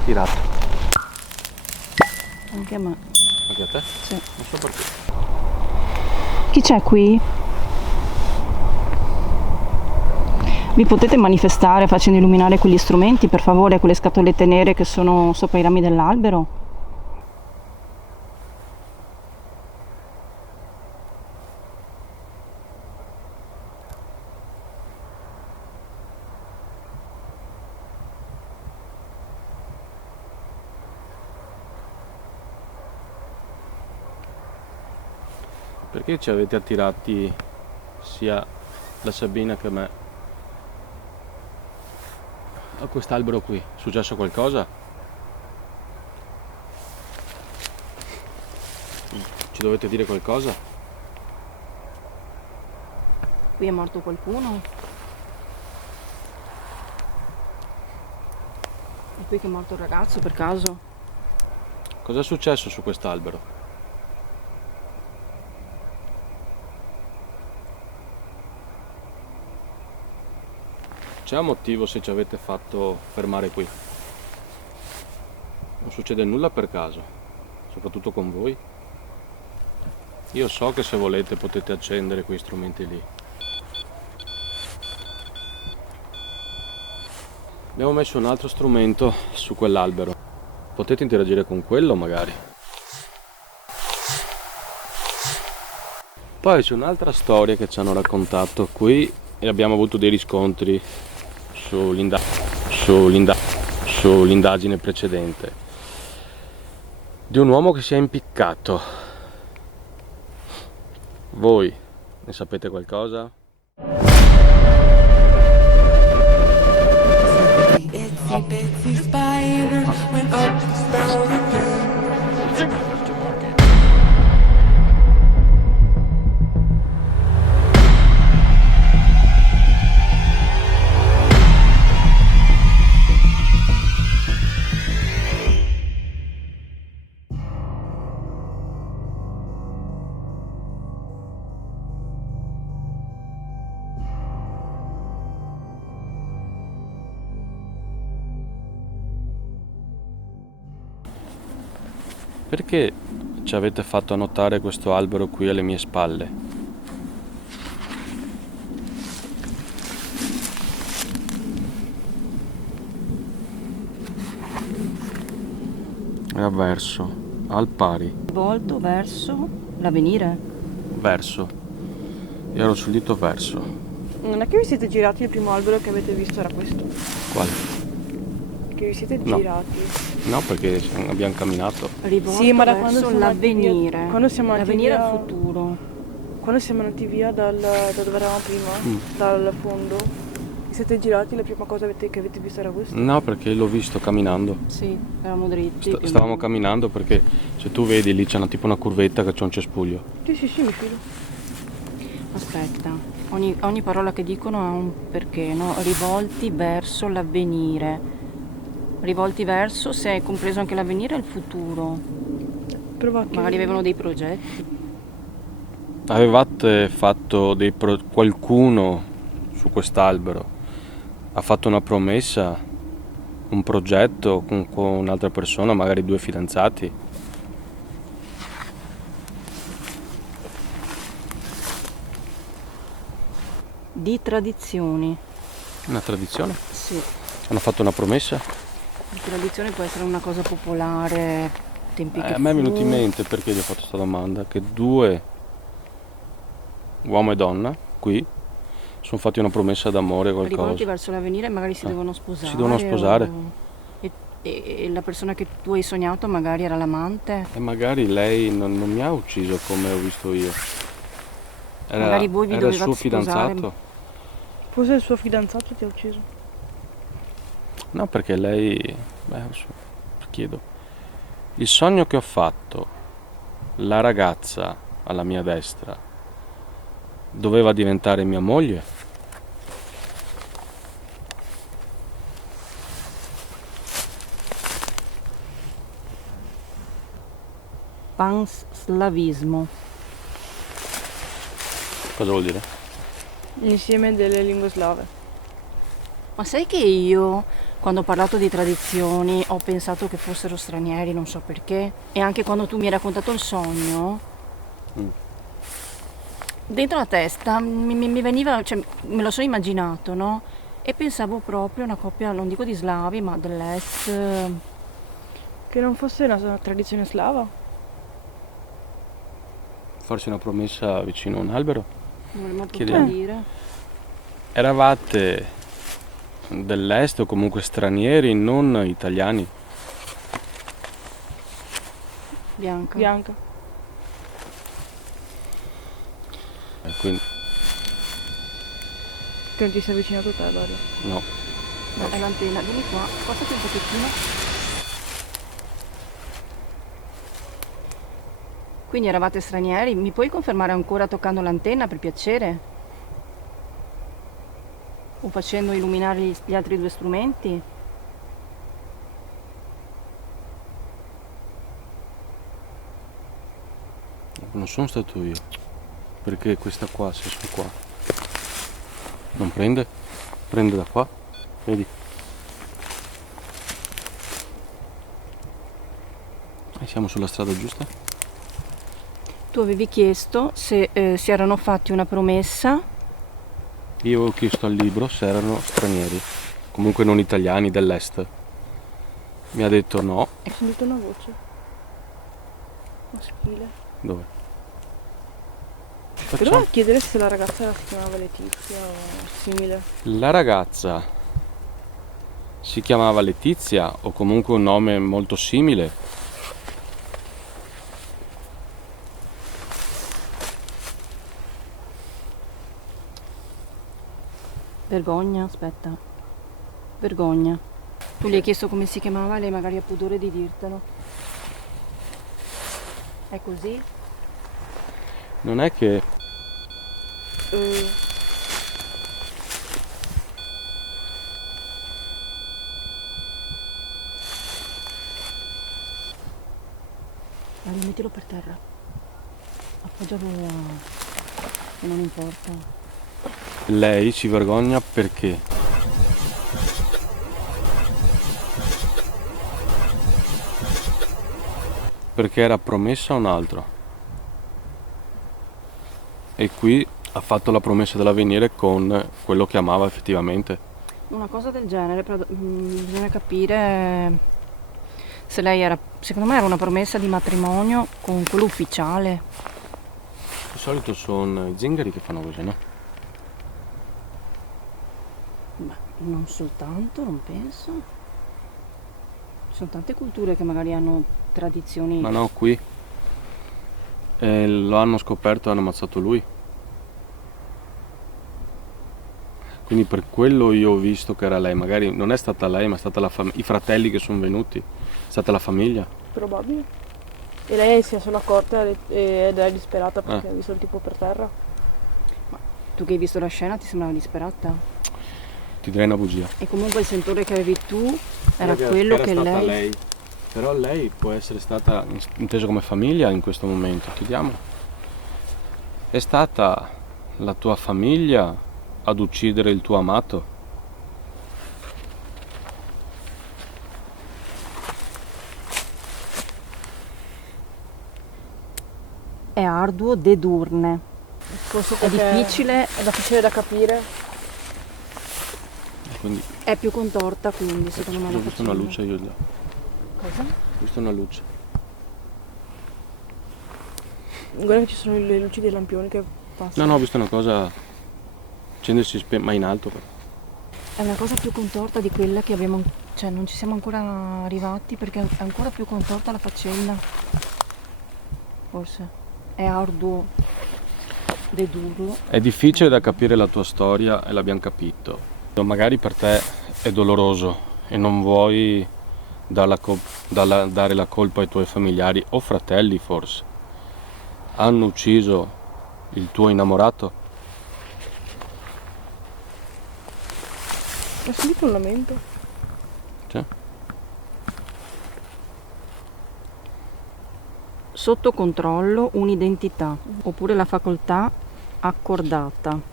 attirato. Anche a me. Anche a te? Sì. Non so perché. Chi c'è qui? Vi potete manifestare facendo illuminare quegli strumenti, per favore, quelle scatolette nere che sono sopra i rami dell'albero? Perché ci avete attirati sia la Sabina che me a quest'albero qui? È successo qualcosa? Ci dovete dire qualcosa? Qui è morto qualcuno? È qui che è morto il ragazzo, per caso? Cosa è successo su quest'albero? C'è un motivo se ci avete fatto fermare qui? Non succede nulla per caso, soprattutto con voi. Io so che se volete potete accendere quei strumenti lì. Abbiamo messo un altro strumento su quell'albero. Potete interagire con quello magari. Poi c'è un'altra storia che ci hanno raccontato qui e abbiamo avuto dei riscontri sull'indagine precedente di un uomo che si è impiccato. Voi ne sapete qualcosa? Perché ci avete fatto annotare questo albero qui alle mie spalle? Era verso, al pari, Volto verso l'avvenire. verso. Io ero sul dito verso. Non è che vi siete girati, il primo albero che avete visto era questo? Quale? Che vi siete No. girati? No, perché abbiamo camminato. Rivolto Sì, ma da verso quando siamo andati l'avvenire. via- quando siamo andati L'avvenire via- al futuro. Quando siamo andati via da dove eravamo prima, dal fondo, vi siete girati, la prima cosa che avete visto era questo? No, perché l'ho visto camminando. Sì, eravamo dritti. più o Stavamo meno. camminando perché se tu vedi lì c'è tipo una curvetta che c'è un cespuglio. Sì, mi fido. Aspetta, ogni parola che dicono ha un perché, no? Rivolti verso l'avvenire. Rivolti verso, se è compreso anche l'avvenire e il futuro. Provate. Magari avevano dei progetti. Avevate fatto qualcuno su quest'albero ha fatto una promessa, un progetto con un'altra persona, magari due fidanzati? Di tradizioni. Una tradizione? Sì. Hanno fatto una promessa? Di tradizione può essere una cosa popolare, tempi che A me è fu. venuto in mente, perché gli ho fatto questa domanda, che due, uomo e donna, qui, sono fatti una promessa d'amore, Rivolti qualcosa. verso l'avvenire magari si devono sposare. si devono sposare. E la persona che tu hai sognato magari era l'amante. E magari lei non mi ha ucciso come ho visto io. Magari voi vi era il dovevate suo fidanzato. sposare. Forse il suo fidanzato ti ha ucciso. No, perché lei... chiedo. Il sogno che ho fatto, la ragazza alla mia destra, doveva diventare mia moglie? Panslavismo. Cosa vuol dire? L'insieme delle lingue slave. Ma sai che io Quando ho parlato di tradizioni ho pensato che fossero stranieri, non so perché. E anche quando tu mi hai raccontato il sogno, Mm. dentro la testa mi veniva, cioè me lo sono immaginato, no? E pensavo proprio a una coppia, non dico di slavi, ma dell'est. Che non fosse una tradizione slava? Farsi una promessa vicino a un albero? Dovremmo Chiediamo. approfondire. Eravate dell'est o comunque stranieri, non italiani? Bianca. Bianca. Quindi Che non ti sei avvicinato a te, guarda. no. È l'antenna, vieni qua, spostati un pochettino. Quindi eravate stranieri, mi puoi confermare ancora toccando l'antenna per piacere? O facendo illuminare gli altri due strumenti? Non sono stato io. Perché questa qua, se sono qua, non prende? Prende da qua? Vedi? E siamo sulla strada giusta? Tu avevi chiesto se si erano fatti una promessa. Io ho chiesto al libro se erano stranieri, comunque non italiani dell'est. Mi ha detto no. Ho sentito una voce. Maschile. Dove? Prova a chiedere se la ragazza si chiamava Letizia o simile. La ragazza si chiamava Letizia o comunque un nome molto simile. Vergogna, aspetta. Vergogna. Tu gli hai chiesto come si chiamava e lei magari ha pudore di dirtelo. È così? Non è che Allora, mettilo per terra. Appoggialo che non importa. lei si vergogna perché era promessa a un altro. E qui ha fatto la promessa dell'avvenire con quello che amava effettivamente. Una cosa del genere, però bisogna capire se lei era, secondo me era una promessa di matrimonio con quello ufficiale. Di solito sono i zingari che fanno così, no? Ma non soltanto, non penso. Ci sono tante culture che magari hanno tradizioni. Ma no, qui lo hanno scoperto e hanno ammazzato lui. Quindi per quello io ho visto che era lei. Magari non è stata lei, ma è stata i fratelli che sono venuti. È stata la famiglia. Probabile. E lei si è solo accorta ed è disperata perché ha visto il tipo per terra. Ma tu che hai visto la scena ti sembrava disperata? Ti direi una bugia. E comunque il sentore che avevi tu era quello che stata lei... Però lei può essere stata intesa come famiglia in questo momento. Chiediamo. È stata la tua famiglia ad uccidere il tuo amato? È arduo dedurne. Forse È difficile, è difficile da capire. Quindi è più contorta, quindi secondo me ho la visto una faccenda. luce io già. Cosa? Ho visto una luce. Guarda che ci sono le luci dei lampioni che passano. No, ho visto una cosa accendersi ma in alto. È una cosa più contorta di quella che abbiamo, cioè non ci siamo ancora arrivati perché è ancora più contorta la faccenda. Forse è arduo dedurlo. È difficile da capire la tua storia e l'abbiamo capito. Magari per te è doloroso e non vuoi dare la colpa ai tuoi familiari o fratelli forse. Hanno ucciso il tuo innamorato? Ho sentito un lamento. Sì. Sotto controllo un'identità oppure la facoltà accordata.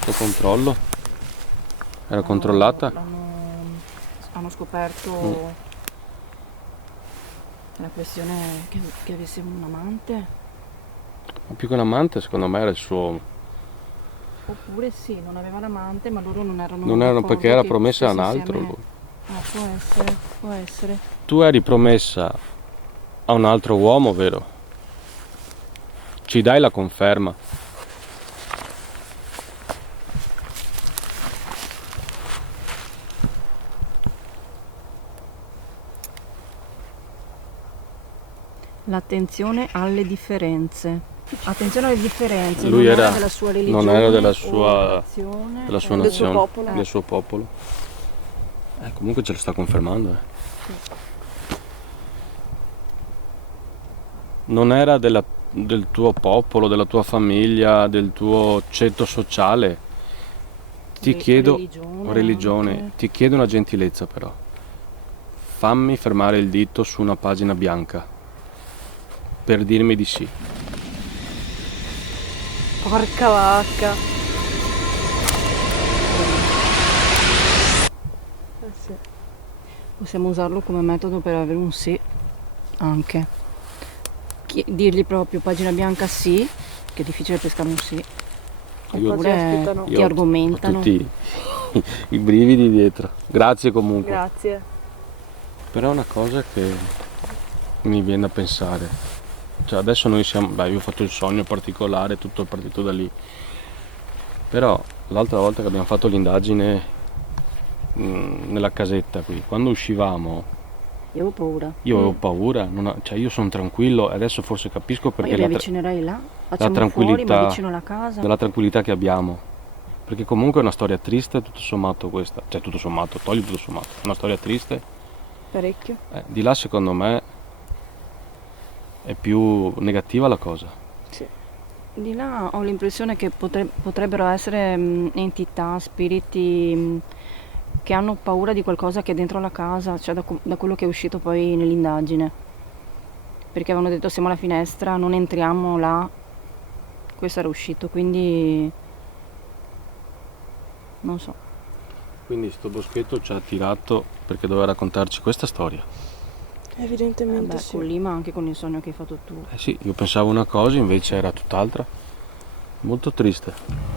Tuo controllo? Era controllata? L'hanno hanno scoperto la questione che avesse un amante, Ma più che un amante, secondo me era il suo. oppure sì, non aveva l'amante, ma loro non erano Non erano, d'accordo perché era che promessa a un stesse altro. insieme. Può essere, può essere. Tu eri promessa a un altro uomo, vero? Ci dai la conferma? L'attenzione alle differenze. Attenzione alle differenze, Lui non era- della sua non religione era della o sua nazione, Del suo nazione, popolo. del suo popolo. Comunque ce lo sta confermando. Non era del tuo popolo, della tua famiglia, del tuo ceto sociale. Ti chiedo, religione, anche. ti chiedo una gentilezza però. Fammi fermare il dito su una pagina bianca per dirmi di sì. Porca vacca. Sì. Possiamo usarlo come metodo per avere un sì anche. Dirgli proprio pagina bianca sì, che è difficile pescare un sì. Io- Poi si aspettano. Ti argomentano. Ho tutti i brividi dietro. Grazie comunque. Grazie. Però è una cosa che mi viene da pensare. Cioè adesso noi siamo. Beh, io ho fatto il sogno particolare, tutto è partito da lì. Però l'altra volta che abbiamo fatto l'indagine nella casetta qui, quando uscivamo, Io avevo paura. io avevo paura, cioè io sono tranquillo e adesso forse capisco Ma perché io mi avvicinerei là, facciamo fuori, tranquillità- ma vicino alla casa. della tranquillità che abbiamo. Perché comunque è una storia triste tutto sommato questa. Cioè tutto sommato, togli tutto sommato. È una storia triste. Parecchio. Di là secondo me è più negativa la cosa. Sì. Di là ho l'impressione che potrebbero essere entità, spiriti che hanno paura di qualcosa che è dentro la casa, cioè da quello che è uscito poi nell'indagine. Perché avevano detto siamo alla finestra, non entriamo là. Questo era uscito, quindi non so. Quindi sto boschetto ci ha attirato perché doveva raccontarci questa storia. Evidentemente Beh, sì. con lì, ma anche con il sogno che hai fatto tu. Sì, io pensavo una cosa invece era tutt'altra. Molto triste.